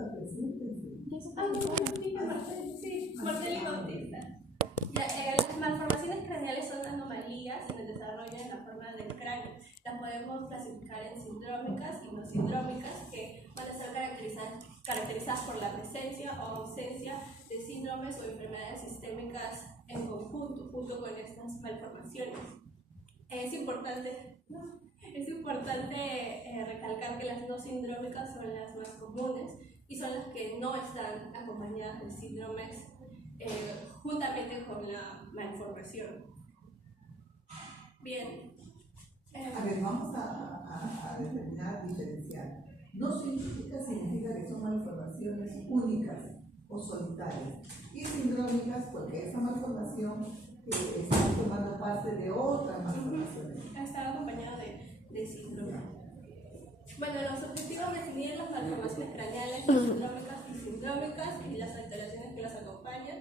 está presente. Sí, Marcelo Bautista. Las malformaciones craneales son anomalías en el desarrollo de la forma del cráneo. Las podemos clasificar en sindrómicas y no sindrómicas, que van a ser caracterizadas por la presencia o ausencia de síndromes o enfermedades sistémicas en conjunto, junto con estas malformaciones. Es importante recalcar que las no sindrómicas son las más comunes y son las que no están acompañadas de síndromes juntamente con la malformación. Bien. A ver, vamos a determinar, diferenciar. No significa que son malformaciones únicas o solitarias. Y sindrómicas, porque esa malformación está formando parte de otras malformaciones. Está acompañada de síndrome. Bueno, los objetivos de definir las malformaciones craneales, sindrómicas y sindrómicas y las alteraciones que las acompañan,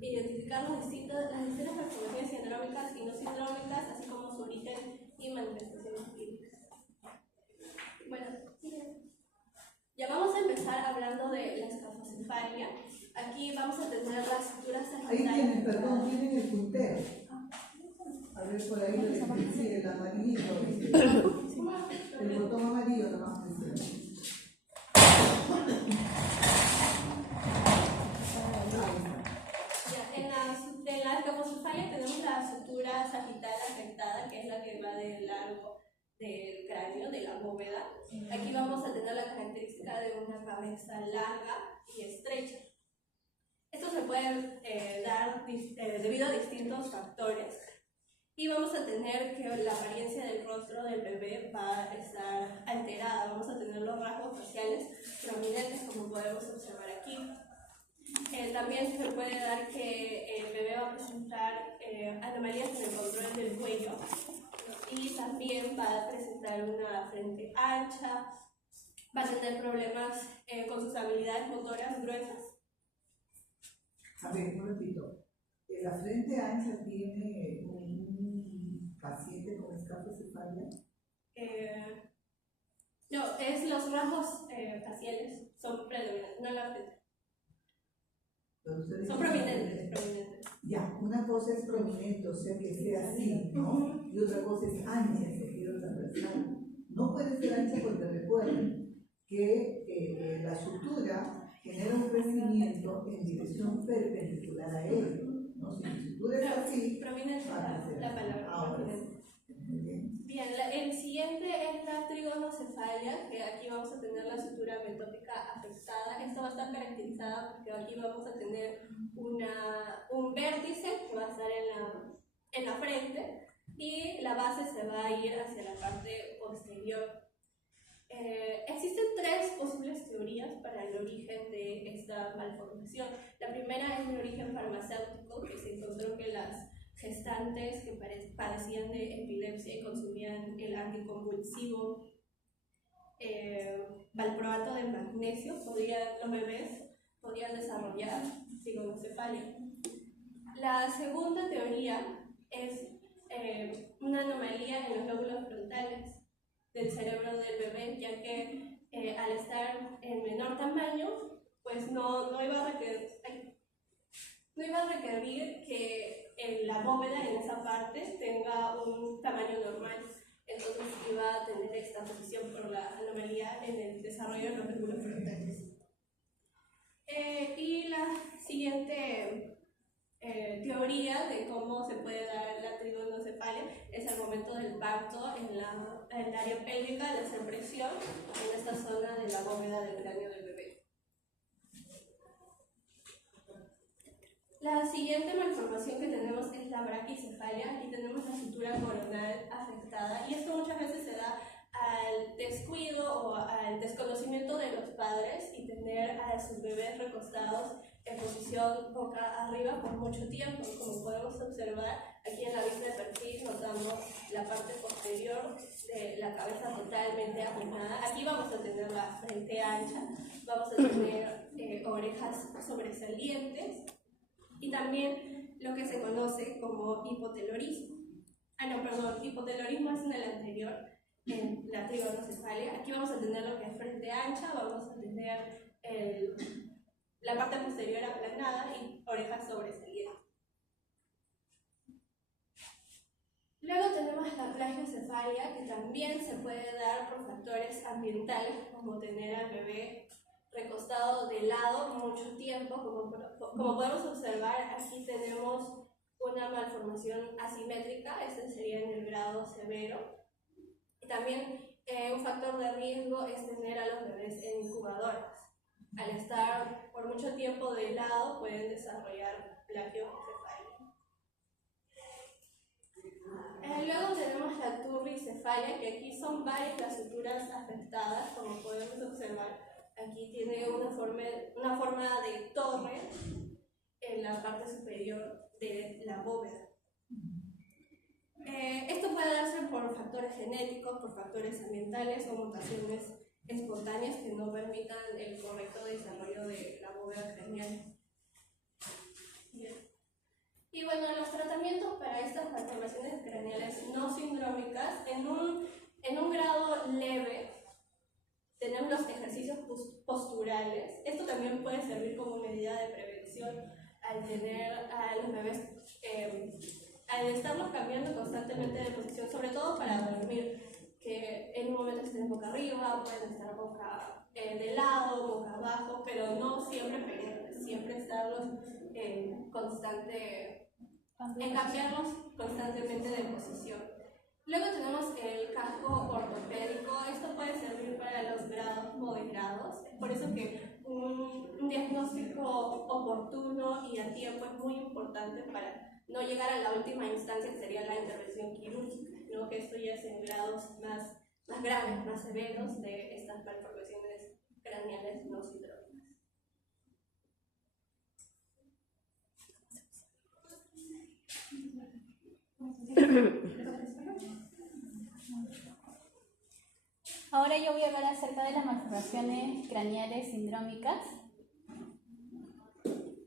identificar las distintas malformaciones sindrómicas y no sindrómicas, así como su origen y manifestaciones clínicas. Bueno, ya vamos a empezar hablando de la escafocefalia. Aquí vamos a tener las suturas Ahí sagittarias. tienen el puntero. A ver, por ahí el amarillito, el botón amarillo nomás presiona. En la escafocefalia tenemos la sutura sagital afectada, que es la que va del largo del cráneo, de la bóveda. Aquí vamos a tener la característica de una cabeza larga y estrecha. Esto se puede dar debido a distintos factores. Y vamos a tener que la apariencia del rostro del bebé va a estar alterada. Vamos a tener los rasgos faciales prominentes, como podemos observar aquí. También se puede dar que el bebé va a presentar anomalías en el control del cuello y también va a presentar una frente ancha, va a tener problemas con sus habilidades motoras gruesas. A ver, un repito. La frente ancha tiene un paciente con escafocefalia. No, es los rasgos faciales son predominantes, no la frente. Son prominentes. Ya, una cosa es prominente, o sea que sea así, ¿no? Y otra cosa es ancha, en sentido transversal. No puede ser ancha porque recuerden que la sutura genera un crecimiento en dirección perpendicular a él, ¿no? Si la sutura es así, prominente la palabra. Ahora, Bien, el siguiente es la trigonocefalia, que aquí vamos a tener la sutura metópica afectada. Esta va a estar caracterizada porque aquí vamos a tener un vértice que va a estar en la frente y la base se va a ir hacia la parte posterior. Existen tres posibles teorías para el origen de esta malformación. La primera es el origen farmacéutico, que se encontró que las gestantes que padecían de epilepsia y consumían el anticonvulsivo valproato de magnesio, los bebés podían desarrollar trigonocefalia. La segunda teoría es una anomalía en los lóbulos frontales del cerebro del bebé, ya que al estar en menor tamaño, pues no iba a requerir que la bóveda en esa parte tenga un tamaño normal, entonces iba a tener esta posición por la anomalía en el desarrollo de los lóbulos frontales. Y la siguiente teoría de cómo se puede dar la trigonocefalia es al momento del parto en el área pélvica, al hacer presión en esta zona de la bóveda del cráneo del bebé. La siguiente malformación que tenemos es la braquicefalia. Aquí tenemos la sutura coronal afectada y esto muchas veces se da al descuido o al desconocimiento de los padres y tener a sus bebés recostados en posición boca arriba por mucho tiempo. Como podemos observar aquí en la vista de perfil, notamos la parte posterior de la cabeza totalmente aplanada. Aquí vamos a tener la frente ancha, vamos a tener orejas sobresalientes y también lo que se conoce como hipotelorismo. Hipotelorismo es en el anterior, en la trigonocefalia. Aquí vamos a tener lo que es frente ancha, vamos a tener la parte posterior aplanada y orejas sobresalientes. Luego tenemos la plagiocefalia, que también se puede dar por factores ambientales, como tener al bebé recostado de lado mucho tiempo. Como podemos observar, aquí tenemos una malformación asimétrica, este sería en el grado severo. Y también un factor de riesgo es tener a los bebés en incubadoras. Al estar por mucho tiempo de lado pueden desarrollar plagiocefalia. Luego tenemos la turricefalia, que aquí son varias las suturas afectadas, como podemos observar. Aquí tiene una forma de torre en la parte superior de la bóveda. Esto puede darse por factores genéticos, por factores ambientales o mutaciones espontáneas que no permitan el correcto desarrollo de la bóveda craneal. Y bueno, los tratamientos para estas malformaciones craneales no sindrómicas, en un grado leve, tenemos los ejercicios posturales. Esto también puede servir como medida de prevención al tener a los bebés, al estarlos cambiando constantemente de posición, sobre todo para dormir, que en un momento estén boca arriba, pueden estar boca de lado, boca abajo, pero no siempre estarlos cambiarlos constantemente de posición. Luego tenemos el casco ortopédico. Esto puede servir para los grados moderados. Es por eso que un diagnóstico oportuno y a tiempo es muy importante para no llegar a la última instancia, que sería la intervención quirúrgica, ¿no? Que esto ya es en grados más graves, más severos de estas malformaciones craneales no sindrómicas. Ahora yo voy a hablar acerca de las malformaciones craneales sindrómicas.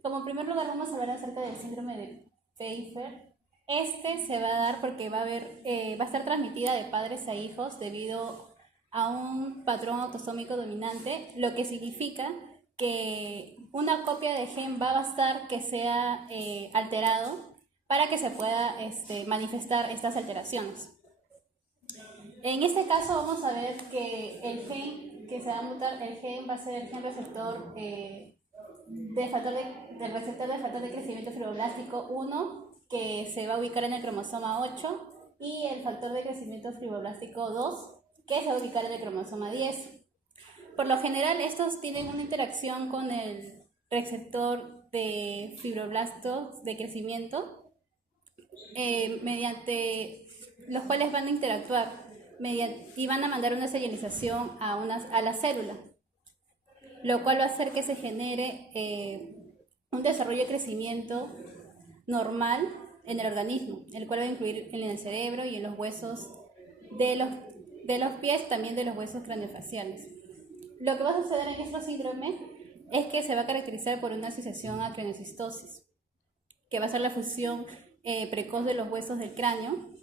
Como primer lugar vamos a hablar acerca del síndrome de Pfeiffer. Este se va a dar porque va a estar transmitida de padres a hijos debido a un patrón autosómico dominante, lo que significa que una copia de gen va a bastar que sea alterado para que se pueda manifestar estas alteraciones. En este caso vamos a ver que el gen que se va a mutar, el gen va a ser el gen receptor del receptor del factor de crecimiento fibroblástico 1, que se va a ubicar en el cromosoma 8, y el factor de crecimiento fibroblástico 2, que se va a ubicar en el cromosoma 10. Por lo general estos tienen una interacción con el receptor de fibroblastos de crecimiento, mediante los cuales van a interactuar y van a mandar una señalización a la célula, lo cual va a hacer que se genere un desarrollo de crecimiento normal en el organismo, el cual va a incluir en el cerebro y en los huesos de los pies, también de los huesos craneofaciales. Lo que va a suceder en este síndrome es que se va a caracterizar por una asociación a craneocistosis, que va a ser la fusión precoz de los huesos del cráneo,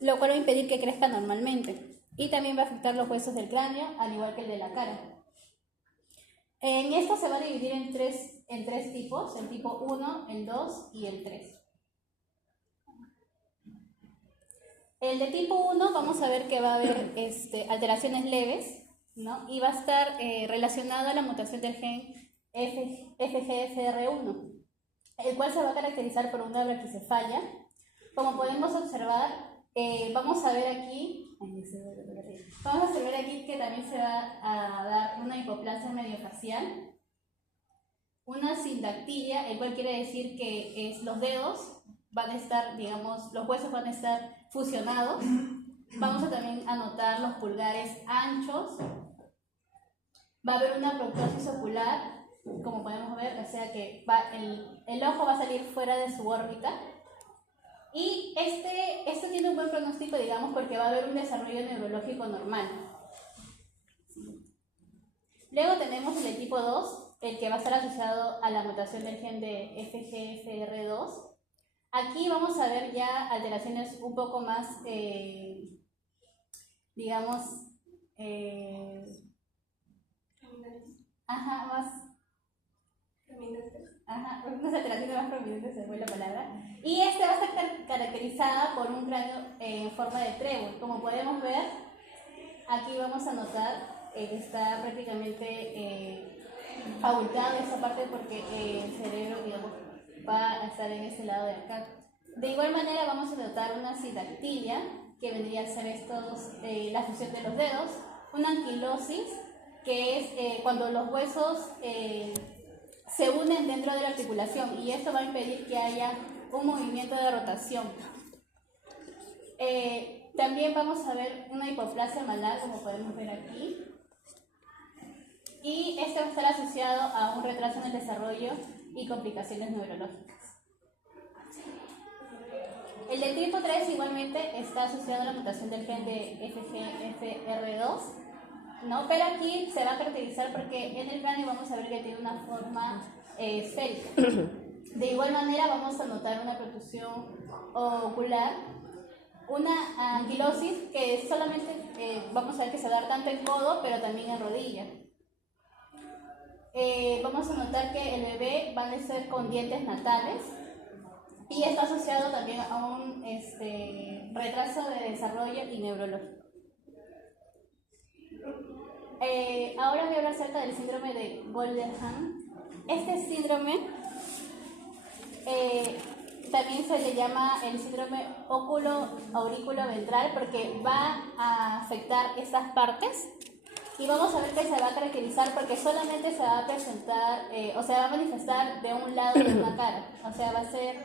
lo cual va a impedir que crezca normalmente, y también va a afectar los huesos del cráneo, al igual que el de la cara. En esto se va a dividir en tres tipos, el tipo 1, el 2 y el 3. El de tipo 1 vamos a ver que va a haber alteraciones leves, ¿no? Y va a estar relacionado a la mutación del gen FGFR1, el cual se va a caracterizar por una braquicefalia. Como podemos observar, vamos a ver aquí que también se va a dar una hipoplasia mediofacial, una sindactilia, el cual quiere decir que los dedos van a estar, los huesos van a estar fusionados. Vamos a también a notar los pulgares anchos. Va a haber una proptosis ocular, como podemos ver, o sea que el ojo va a salir fuera de su órbita. Y esto tiene un buen pronóstico, porque va a haber un desarrollo neurológico normal. Luego tenemos el tipo 2, el que va a estar asociado a la mutación del gen de FGFR2. Aquí vamos a ver ya alteraciones un poco más, más Ajá, una alteración más prominente se fue la palabra. Y este va a estar caracterizada por un cráneo en forma de trébol. Como podemos ver, aquí vamos a notar que está prácticamente abultado esa parte porque el cerebro, digamos, va a estar en ese lado de acá. De igual manera vamos a notar una sidactilia, que vendría a ser la fusión de los dedos, una anquilosis, que es cuando los huesos se unen dentro de la articulación, y esto va a impedir que haya un movimiento de rotación. También vamos a ver una hipoplasia malar, como podemos ver aquí, y este va a estar asociado a un retraso en el desarrollo y complicaciones neurológicas. El del tipo 3 igualmente está asociado a la mutación del gen de FGFR2, ¿no? Pero aquí se va a caracterizar porque en el cráneo vamos a ver que tiene una forma esférica. De igual manera vamos a notar una protrusión ocular, una anquilosis que solamente vamos a ver que se va a dar tanto en codo pero también en rodilla. Vamos a notar que el bebé va a nacer con dientes natales y está asociado también a un retraso de desarrollo y neurológico. Ahora voy a hablar acerca del síndrome de Goldenham. Este síndrome también se le llama el síndrome óculo-aurículo-ventral porque va a afectar estas partes. Y vamos a ver que se va a caracterizar porque solamente se va a presentar, o se va a manifestar de un lado de una cara. O sea, va a ser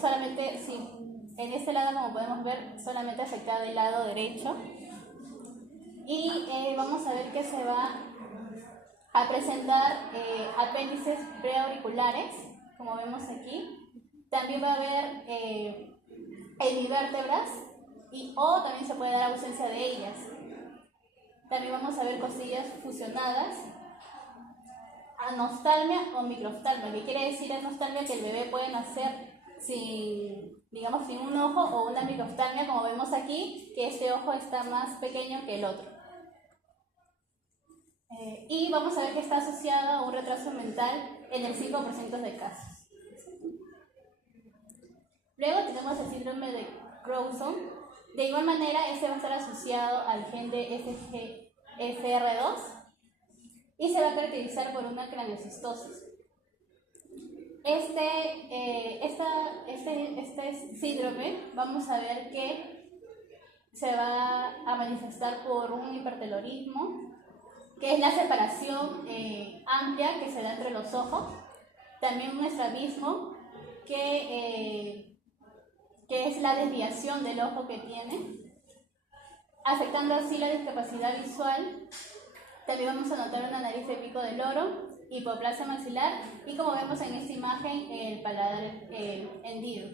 solamente, sí, en este lado, como podemos ver, solamente afectado el lado derecho. Y vamos a ver que se va a presentar apéndices preauriculares, como vemos aquí. También va a haber hemivértebras o también se puede dar ausencia de ellas. También vamos a ver costillas fusionadas, anostalmia o microftalmia, que quiere decir anostalmia que el bebé puede nacer sin un ojo, o una microftalmia como vemos aquí, que este ojo está más pequeño que el otro. Y vamos a ver que está asociado a un retraso mental en el 5% de casos. Luego tenemos el síndrome de Crouzon. De igual manera, este va a estar asociado al gen de FGFR2 y se va a caracterizar por una craneocistosis. Este síndrome vamos a ver que se va a manifestar por un hipertelorismo, que es la separación amplia que se da entre los ojos, también un estrabismo, que es la desviación del ojo que tiene, afectando así la discapacidad visual. También vamos a notar una nariz de pico de loro, hipoplasia maxilar y, como vemos en esta imagen, el paladar hendido,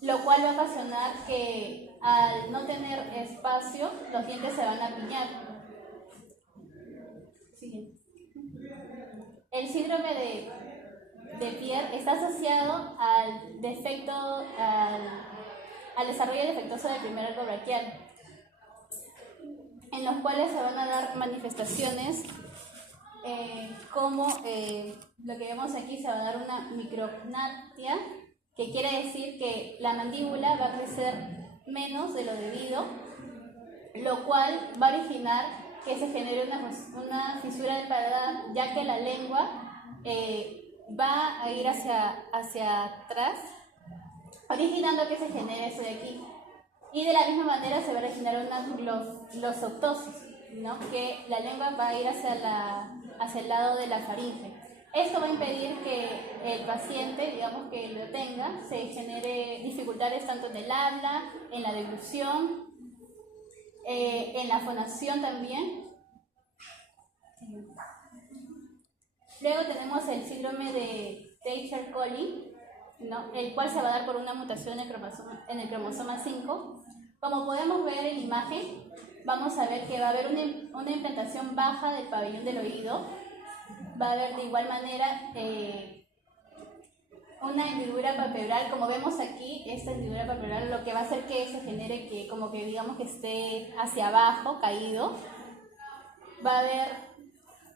lo cual va a ocasionar que al no tener espacio los dientes se van a apiñar. Siguiente. El síndrome de Pierre está asociado al desarrollo defectuoso del primer arco braquial, en los cuales se van a dar manifestaciones como lo que vemos aquí. Se va a dar una micrognatia, que quiere decir que la mandíbula va a crecer menos de lo debido, lo cual va a originar que se genere una fisura del paladar, ya que la lengua va a ir hacia atrás, originando que se genere eso de aquí. Y de la misma manera se va a originar una glosoptosis, ¿no? Que la lengua va a ir hacia el lado de la faringe. Esto va a impedir que el paciente, digamos, que lo tenga, se genere dificultades tanto en el habla, en la deglución, en la fonación también. Luego tenemos el síndrome de Treacher-Collins, ¿no? El cual se va a dar por una mutación en el cromosoma 5. Como podemos ver en la imagen, vamos a ver que va a haber una implantación baja del pabellón del oído. Va a haber de igual manera una hendidura palpebral. Como vemos aquí, esta hendidura palpebral lo que va a hacer que se genere que, como que digamos que esté hacia abajo, caído. Va a haber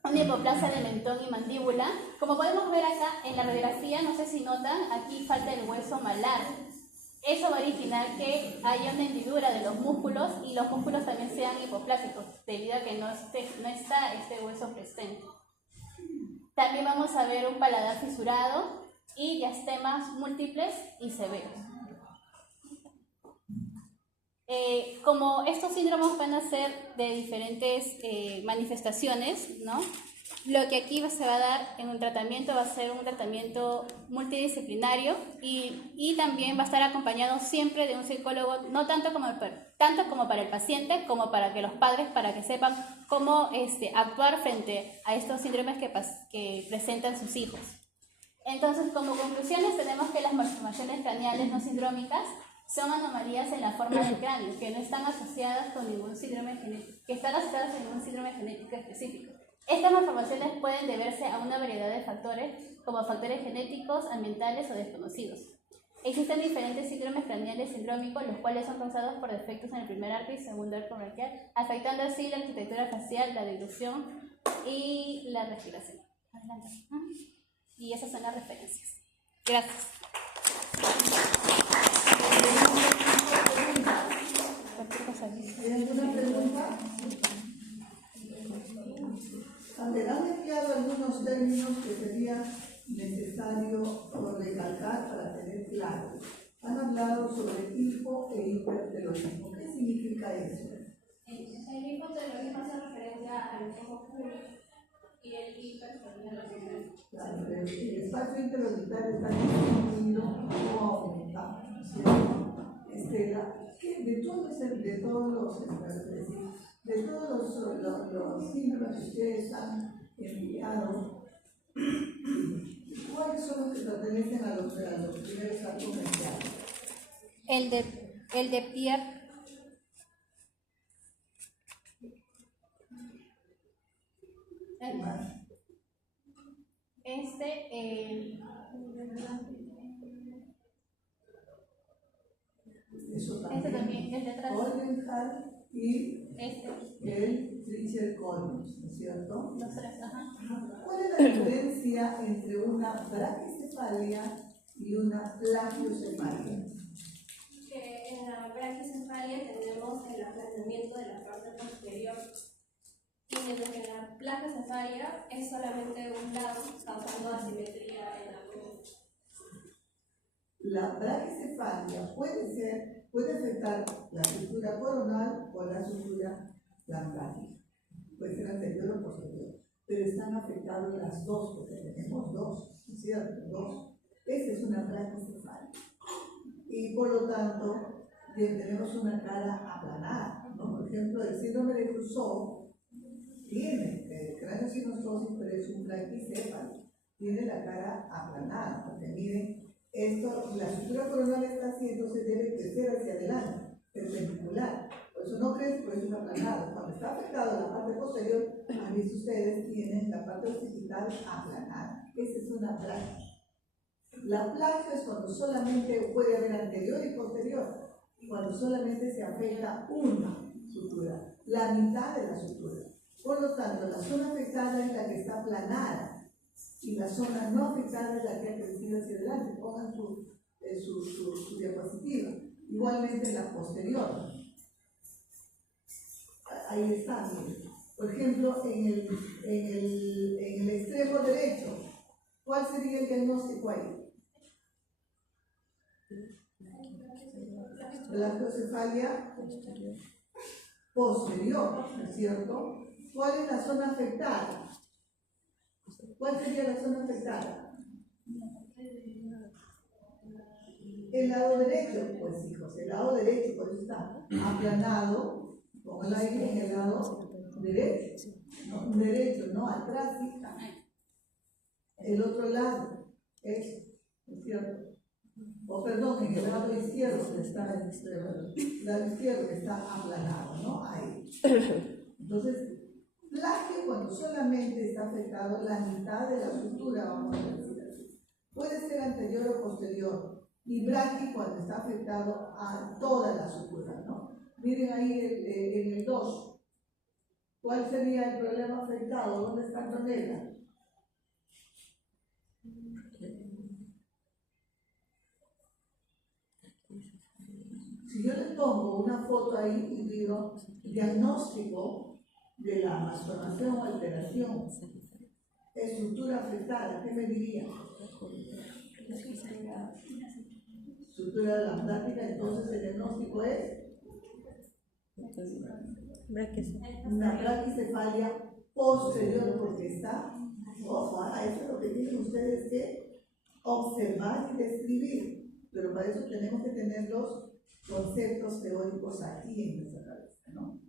una hipoplasia de mentón y mandíbula. Como podemos ver acá en la radiografía, no sé si notan, aquí falta el hueso malar. Eso va a originar que haya una hendidura de los músculos y los músculos también sean hipoplásicos, debido a que no está este hueso presente. También vamos a ver un paladar fisurado y diastemas múltiples y severos. Como estos síndromes van a ser de diferentes manifestaciones, ¿no? Lo que aquí se va a dar en un tratamiento va a ser un tratamiento multidisciplinario y también va a estar acompañado siempre de un psicólogo, no tanto como para el paciente como para que los padres, para que sepan cómo actuar frente a estos síndromes que presentan sus hijos. Entonces, como conclusiones, tenemos que las malformaciones craneales no sindrómicas son anomalías en la forma del cráneo que no están asociadas con ningún síndrome genético específico. Estas malformaciones pueden deberse a una variedad de factores, como factores genéticos, ambientales o desconocidos. Existen diferentes síndromes craneales sindrómicos, los cuales son causados por defectos en el primer arco y segundo arco braquial, afectando así la arquitectura facial, la deglución y la respiración. Adelante. Y esas son las referencias. Gracias. ¿Hay alguna pregunta? Han empleado algunos términos que sería necesario recalcar para tener claro. Han hablado sobre hipo e hipertelorismo. ¿Qué significa eso? El hipotelorismo hace referencia al hipo y el hiper sería la diferencia. Claro, el espacio interorbital está disminuido o aumentado, ¿cierto? De todos los síndromes que ustedes han enviado, ¿cuáles son los que pertenecen a los primeros actos mentales? El de Pierre. Eso también. Es de atrás. Goldenhal y el Treacher-Collins, ¿no es cierto? Los tres, ajá. ¿Cuál es la diferencia entre una braquicefalia y una plagiocefalia? Que en la braquicefalia tenemos el aplanamiento de la parte posterior, y mientras que en la plagiocefalia es solamente un lado, causando asimetría en la columna. La braquicefalia puede afectar la sutura coronal o la sutura plantaria. Puede ser anterior o posterior. Pero están afectadas las dos, porque tenemos dos, ¿no es cierto? Dos. Esta es una braquicefalia. Y por lo tanto, tenemos una cara aplanada, ¿no? Por ejemplo, el síndrome de Crusoe tiene craneosinostosis, pero es un braquicéfalo. Tiene la cara aplanada, porque miren, la sutura coronal está así, entonces debe crecer hacia adelante, perpendicular. Por eso no crece, por eso es aplanado. Cuando está afectado la parte posterior, han visto ustedes, tienen la parte occipital aplanada. Esa es una plagio. La plagio es cuando solamente puede haber anterior y posterior, cuando solamente se afecta una sutura, la mitad de la sutura. Por lo tanto, la zona afectada es la que está aplanada y la zona no afectada es la que ha crecido hacia adelante. Pongan su diapositiva. Igualmente la posterior. Ahí está, miren. Por ejemplo, en el extremo derecho, ¿cuál sería el diagnóstico ahí? Plagiocefalia posterior, ¿no es cierto? ¿Cuál es la zona afectada? ¿Cuál sería la zona afectada? El lado derecho, pues hijos, el lado derecho, por eso está aplanado, con el aire en el lado derecho. No, derecho, no, atrás sí está. El otro lado, es cierto. O perdón, en el lado izquierdo que está el lado izquierdo que está aplanado, ¿no? Ahí. Entonces, plagio cuando solamente está afectado la mitad de la sutura, vamos a decir así. Puede ser anterior o posterior. Y braqui cuando está afectado a toda la sutura, ¿no? Miren ahí en el 2. ¿Cuál sería el problema afectado? ¿Dónde está el regla. Si yo les pongo una foto ahí y digo diagnóstico de la malformación o alteración, estructura afectada, ¿qué me diría? Estructura lambdática, entonces el diagnóstico es una braquicefalia posterior, porque está, ojo, a eso es lo que tienen ustedes que observar y describir, pero para eso tenemos que tener los conceptos teóricos aquí en nuestra cabeza, ¿no?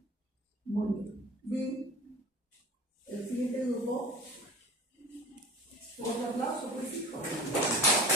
Muy bien. Bien, el siguiente grupo, otro aplauso, pues, hijo.